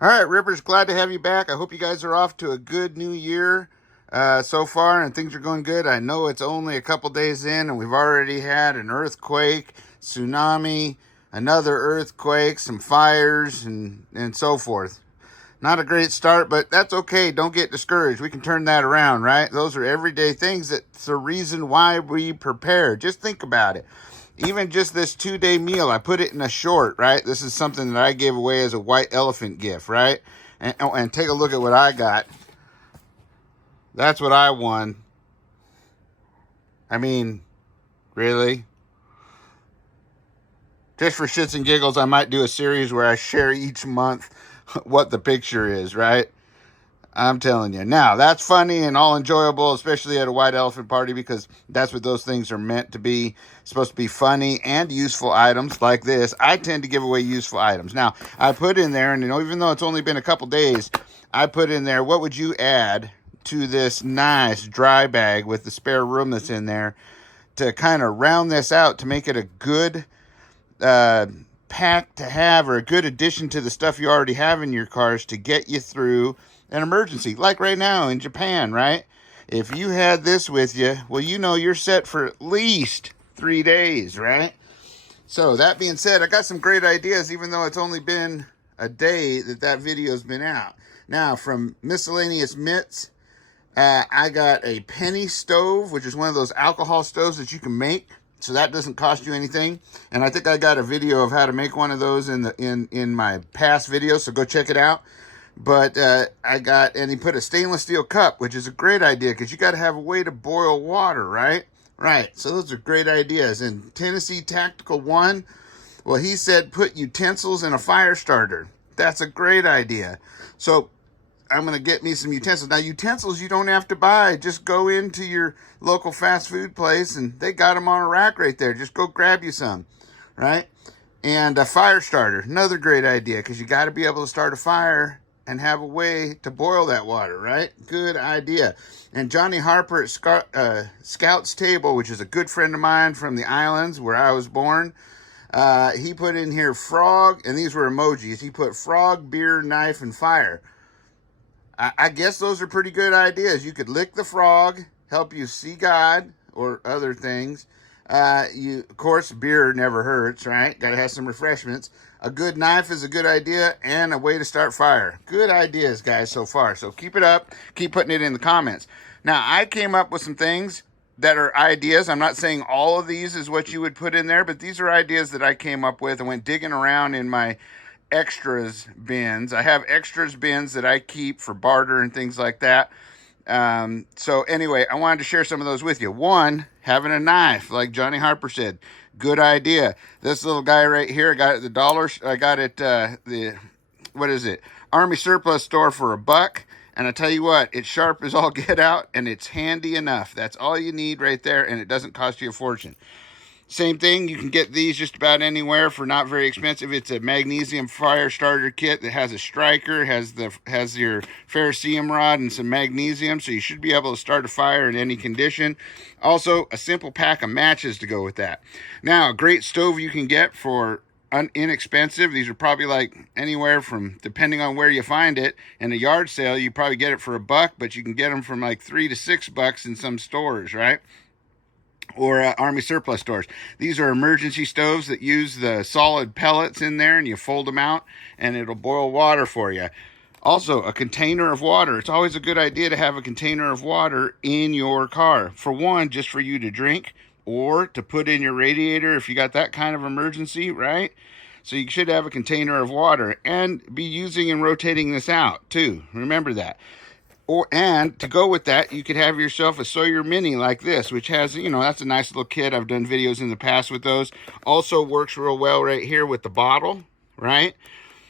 All right, Rippers, glad to have you back. I hope you guys are off to a good new year so far and things are going good. I know it's only a couple days in and we've already had an earthquake, tsunami, another earthquake, some fires, and so forth. Not a great start, but that's okay. Don't get discouraged. We can turn that around, right? Those are everyday things. That's the reason why we prepare. Just think about it. Even just this 2-day meal, I put it in a short, right? This is something that I gave away as a white elephant gift, right? And take a look at what I got. That's what I won. I mean, really? Just for shits and giggles, I might do a series where I share each month what the picture is, right? I'm telling you. Now, that's funny and all enjoyable, especially at a white elephant party, because that's what those things are meant to be. It's supposed to be funny and useful items like this. I tend to give away useful items. Now, I put in there, and even though it's only been a couple days, I put in there, what would you add to this nice dry bag with the spare room that's in there to kind of round this out to make it a good pack to have, or a good addition to the stuff you already have in your cars to get you through an emergency, like right now in Japan, right? If you had this with you, well, you're set for at least 3 days, right? So that being said, I got some great ideas, even though it's only been a day that video's been out. Now, from Miscellaneous Mitts, I got a penny stove, which is one of those alcohol stoves that you can make, so that doesn't cost you anything. And I think I got a video of how to make one of those in my past videos, so go check it out. But and he put a stainless steel cup, which is a great idea because you got to have a way to boil water, right? Right. So those are great ideas. And Tennessee Tactical One, well, he said put utensils in a fire starter. That's a great idea. So I'm going to get me some utensils. Now, utensils you don't have to buy. Just go into your local fast food place, and they got them on a rack right there. Just go grab you some, right? And a fire starter, another great idea, because you got to be able to start a fire and have a way to boil that water, right? Good idea. And Johnny Harper at Scout's Table, which is a good friend of mine from the islands where I was born, he put in here frog, and these were emojis. He put frog, beer, knife, and fire. I guess those are pretty good ideas. You could lick the frog, help you see God or other things. Of course, beer never hurts, right? Got to have some refreshments. A good knife is a good idea, and a way to start fire. Good ideas, guys, so far. So keep it up. Keep putting it in the comments. Now, I came up with some things that are ideas. I'm not saying all of these is what you would put in there, but these are ideas that I came up with. I went digging around in my extras bins. I have extras bins that I keep for barter and things like that. So anyway, I wanted to share some of those with you. One, having a knife, like Johnny Harper said, good idea. This little guy right here, I got it at the dollar. I got it what is it? Army surplus store for $1. And I tell you what, it's sharp as all get out, and it's handy enough. That's all you need right there, and it doesn't cost you a fortune. Same thing, you can get these just about anywhere for not very expensive. It's a magnesium fire starter kit that has a striker, has your ferrocerium rod and some magnesium, so you should be able to start a fire in any condition. Also, a simple pack of matches to go with that. Now, a great stove you can get for inexpensive. These are probably like anywhere from, depending on where you find it, in a yard sale, you probably get it for $1, but you can get them from like $3 to $6 in some stores, right? Or Army surplus stores. These are emergency stoves that use the solid pellets in there, and you fold them out and it'll boil water for you. Also, a container of water. It's always a good idea to have a container of water in your car. For one, just for you to drink or to put in your radiator if you got that kind of emergency, right? So you should have a container of water and be using and rotating this out too. Remember that. And to go with that, you could have yourself a Sawyer Mini like this, which has, that's a nice little kit. I've done videos in the past with those. Also works real well right here with the bottle, right?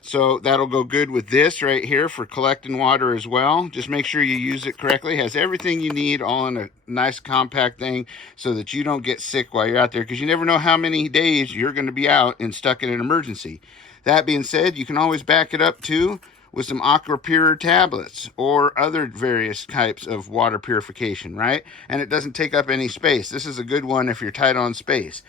So that'll go good with this right here for collecting water as well. Just make sure you use it correctly. It has everything you need all in a nice compact thing so that you don't get sick while you're out there, because you never know how many days you're going to be out and stuck in an emergency. That being said, you can always back it up too with some aqua pure tablets or other various types of water purification, right? And it doesn't take up any space. This is a good one if you're tight on space.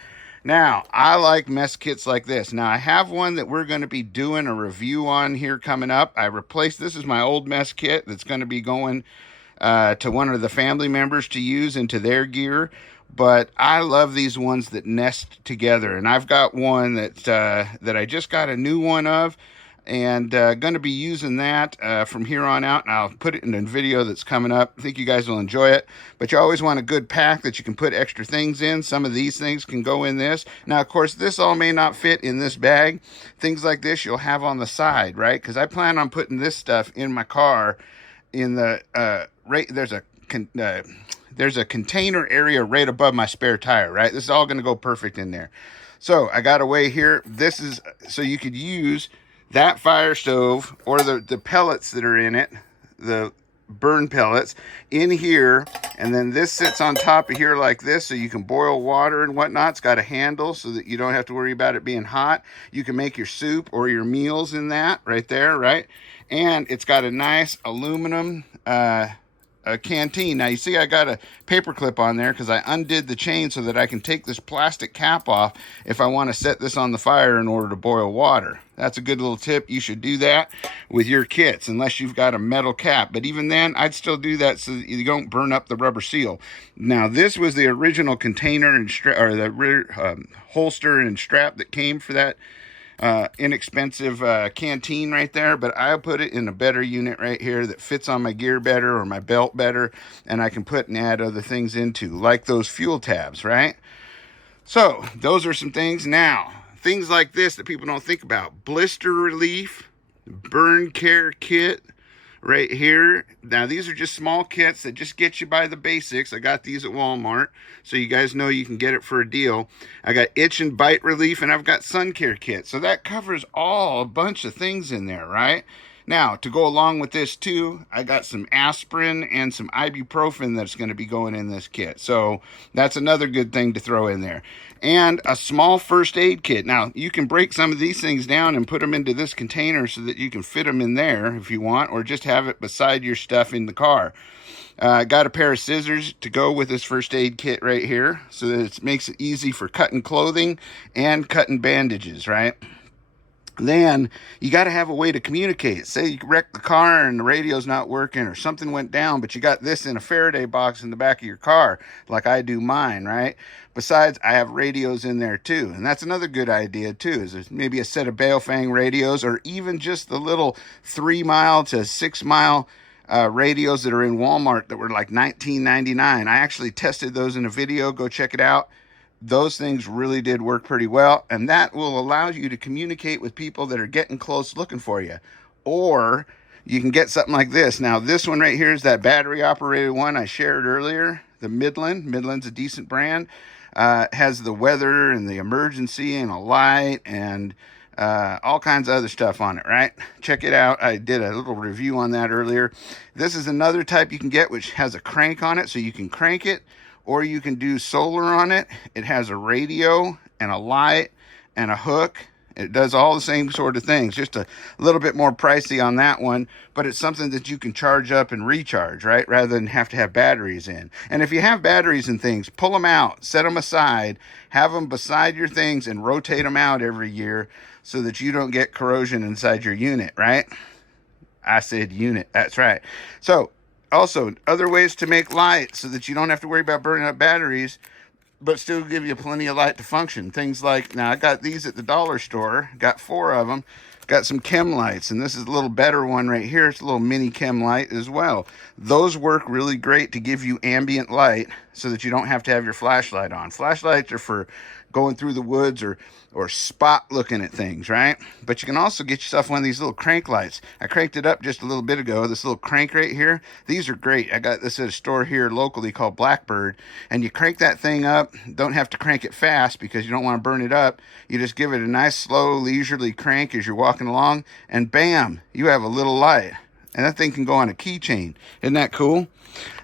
Now, I like mess kits like this. Now, I have one that we're going to be doing a review on here coming up. I replaced, this is my old mess kit that's going to be going to one of the family members to use into their gear. But I love these ones that nest together. And I've got one that I just got a new one of, and going to be using that from here on out, and I'll put it in a video that's coming up. I think you guys will enjoy it. But you always want a good pack that you can put extra things in. Some of these things can go in this. Now, of course, this all may not fit in this bag. Things like this you'll have on the side, right? Because I plan on putting this stuff in my car in the there's a container area right above my spare tire, right? This is all going to go perfect in there. So I got away here. This is so you could use that fire stove or the pellets that are in it, the burn pellets in here, and then this sits on top of here like this, so you can boil water and whatnot. It's got a handle so that you don't have to worry about it being hot. You can make your soup or your meals in that right there, right? And it's got a nice aluminum a canteen. Now you see I got a paper clip on there because I undid the chain so that I can take this plastic cap off if I want to set this on the fire in order to boil water. That's a good little tip. You should do that with your kits unless you've got a metal cap. But even then, I'd still do that so that you don't burn up the rubber seal. Now this was the original container and or the rear holster and strap that came for that inexpensive canteen right there, but I'll put it in a better unit right here that fits on my gear better or my belt better, and I can put and add other things into, like those fuel tabs, right? So those are some things. Now, things like this that people don't think about: blister relief, burn care kit right here. Now these are just small kits that just get you by the basics. I got these at Walmart, so you guys know you can get it for a deal. I got itch and bite relief, and I've got sun care kit, so that covers a bunch of things in there, right? Now, to go along with this too, I got some aspirin and some ibuprofen that's going to be going in this kit. So that's another good thing to throw in there. And a small first aid kit. Now, you can break some of these things down and put them into this container so that you can fit them in there if you want, or just have it beside your stuff in the car. I got a pair of scissors to go with this first aid kit right here so that it makes it easy for cutting clothing and cutting bandages, right? Then you got to have a way to communicate. Say you wreck the car and the radio's not working or something went down, but you got this in a Faraday box in the back of your car, like I do mine, right? Besides, I have radios in there too. And that's another good idea too, is there's maybe a set of Baofeng radios, or even just the little 3 mile to 6 mile radios that are in Walmart that were like $19.99. I actually tested those in a video. Go check it out. Those things really did work pretty well, and that will allow you to communicate with people that are getting close looking for you. Or you can get something like this. Now, this one right here is that battery-operated one I shared earlier, the Midland. Midland's a decent brand. Has the weather and the emergency and a light and all kinds of other stuff on it, right? Check it out. I did a little review on that earlier. This is another type you can get, which has a crank on it, so you can crank it, or you can do solar on it. It has a radio and a light and a hook. It does all the same sort of things, just a little bit more pricey on that one, but it's something that you can charge up and recharge, right? Rather than have to have batteries in. And if you have batteries and things, pull them out, set them aside, have them beside your things, and rotate them out every year so that you don't get corrosion inside your unit, right? I said unit, that's right. So, also, other ways to make light so that you don't have to worry about burning up batteries, but still give you plenty of light to function. Things like, now I got these at the dollar store, got 4 of them, got some chem lights, and this is a little better one right here. It's a little mini chem light as well. Those work really great to give you ambient light so that you don't have to have your flashlight on. Flashlights are for going through the woods or spot looking at things, right? But you can also get yourself one of these little crank lights. I cranked it up just a little bit ago, this little crank right here. These are great. I got this at a store here locally called Blackbird, and you crank that thing up. Don't have to crank it fast because you don't want to burn it up. You just give it a nice slow leisurely crank as you're walking along, and bam, you have a little light. And that thing can go on a keychain. Isn't that cool?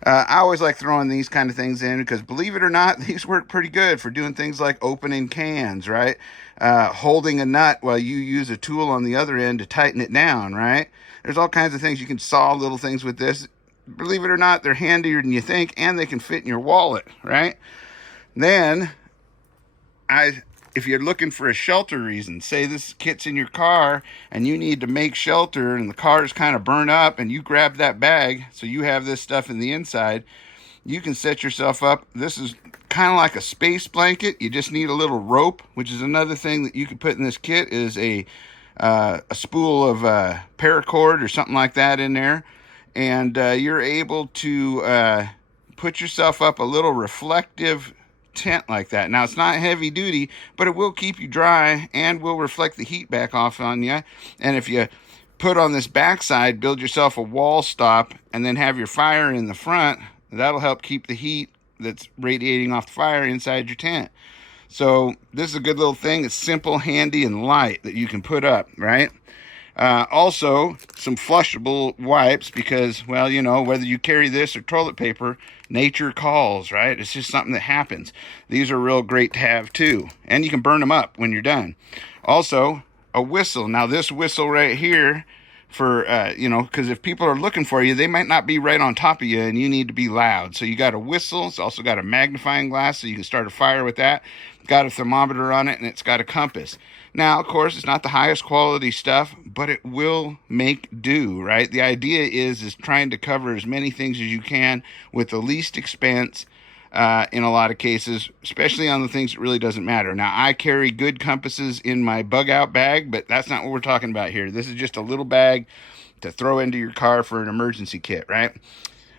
I always like throwing these kind of things in because, believe it or not, these work pretty good for doing things like opening cans, right? Holding a nut while you use a tool on the other end to tighten it down, right? There's all kinds of things. You can saw little things with this. Believe it or not, they're handier than you think, and they can fit in your wallet, right? Then I if you're looking for a shelter reason, say this kit's in your car and you need to make shelter and the car is kind of burned up and you grab that bag so you have this stuff in the inside, you can set yourself up. This is kind of like a space blanket. You just need a little rope, which is another thing that you can put in this kit, is a spool of paracord or something like that in there. And you're able to put yourself up a little reflective tent like that. Now, it's not heavy duty, but it will keep you dry and will reflect the heat back off on you. And if you put on this backside, build yourself a wall stop and then have your fire in the front, that'll help keep the heat that's radiating off the fire inside your tent. So this is a good little thing. It's simple, handy, and light that you can put up, right? Also, some flushable wipes because, well, you know, whether you carry this or toilet paper, nature calls, right? It's just something that happens. These are real great to have too. And you can burn them up when you're done. Also, a whistle. Now, this whistle right here for, you know, because if people are looking for you, they might not be right on top of you and you need to be loud. So you got a whistle. It's also got a magnifying glass so you can start a fire with that. Got a thermometer on it and it's got a compass. Now, of course, it's not the highest quality stuff, but it will make do, right? The idea is trying to cover as many things as you can with the least expense in a lot of cases, especially on the things that really doesn't matter. Now, I carry good compasses in my bug out bag, but that's not what we're talking about here. This is just a little bag to throw into your car for an emergency kit, right?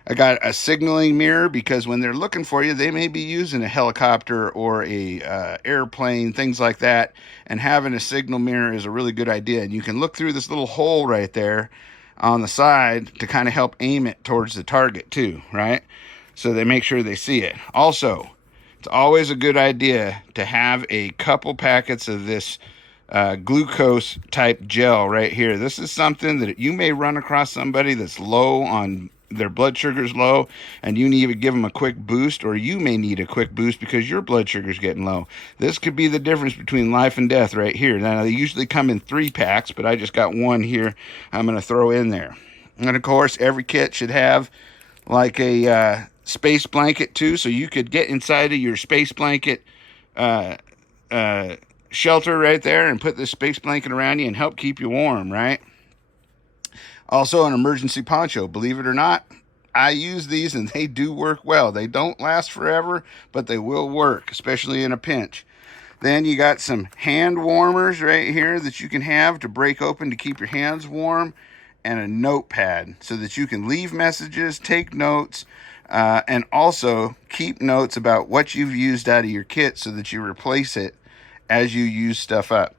I got a signaling mirror because when they're looking for you, they may be using a helicopter or a airplane, things like that. And having a signal mirror is a really good idea. And you can look through this little hole right there on the side to kind of help aim it towards the target too, right? So they make sure they see it. Also, it's always a good idea to have a couple packets of this glucose type gel right here. This is something that you may run across somebody that's low on their blood sugar's low and you need to give them a quick boost, or you may need a quick boost because your blood sugar's getting low. This could be the difference between life and death right here. Now, they usually come in 3 packs, but I just got one here I'm going to throw in there. And of course, every kit should have like a space blanket too, so you could get inside of your space blanket shelter right there and put this space blanket around you and help keep you warm, right? Also, an emergency poncho. Believe it or not, I use these and they do work well. They don't last forever, but they will work, especially in a pinch. Then you got some hand warmers right here that you can have to break open to keep your hands warm, and a notepad so that you can leave messages, take notes, and also keep notes about what you've used out of your kit so that you replace it as you use stuff up.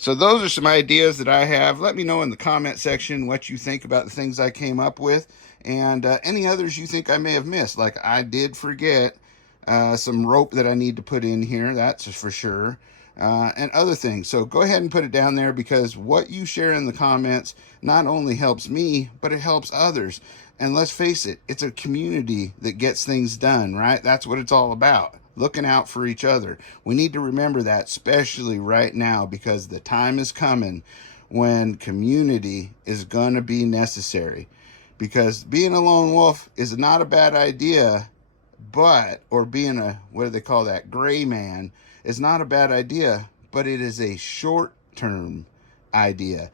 So those are some ideas that I have. Let me know in the comment section what you think about the things I came up with, and any others you think I may have missed. Like, I did forget some rope that I need to put in here, that's for sure, and other things. So go ahead and put it down there, because what you share in the comments not only helps me, but it helps others. And let's face it, it's a community that gets things done, right? That's what it's all about. Looking out for each other. We need to remember that, especially right now, because the time is coming when community is going to be necessary. Because being a lone wolf is not a bad idea, but, or being a, what do they call that, gray man, is not a bad idea, but it is a short-term idea.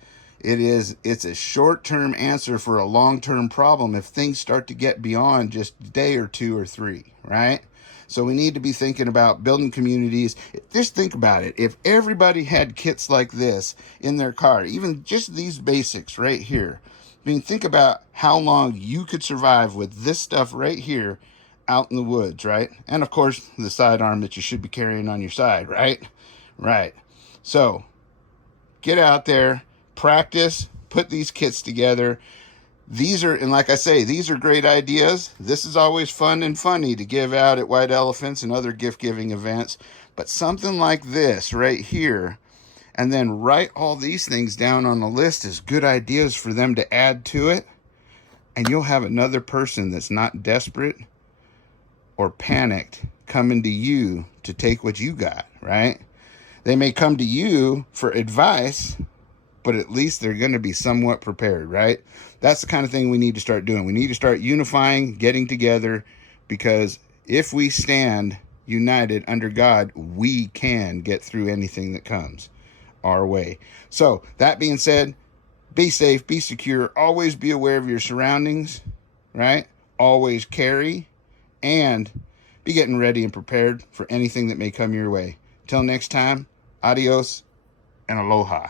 It's a short-term answer for a long-term problem if things start to get beyond just a day or 2 or 3, right? So we need to be thinking about building communities. Just think about it. If everybody had kits like this in their car, even just these basics right here, I mean, think about how long you could survive with this stuff right here out in the woods, right? And of course, the sidearm that you should be carrying on your side, right? Right. So get out there, practice, put these kits together. These are, and like I say, these are great ideas. This is always fun and funny to give out at White Elephants and other gift-giving events. But something like this right here, and then write all these things down on the list as good ideas for them to add to it, and you'll have another person that's not desperate or panicked coming to you to take what you got, right? They may come to you for advice, but at least they're going to be somewhat prepared, right? That's the kind of thing we need to start doing. We need to start unifying, getting together, because if we stand, united under God, we can get through anything that comes our way. So that being said, be safe, be secure, always be aware of your surroundings, right? Always carry, and be getting ready and prepared for anything that may come your way. Till next time, adios and aloha.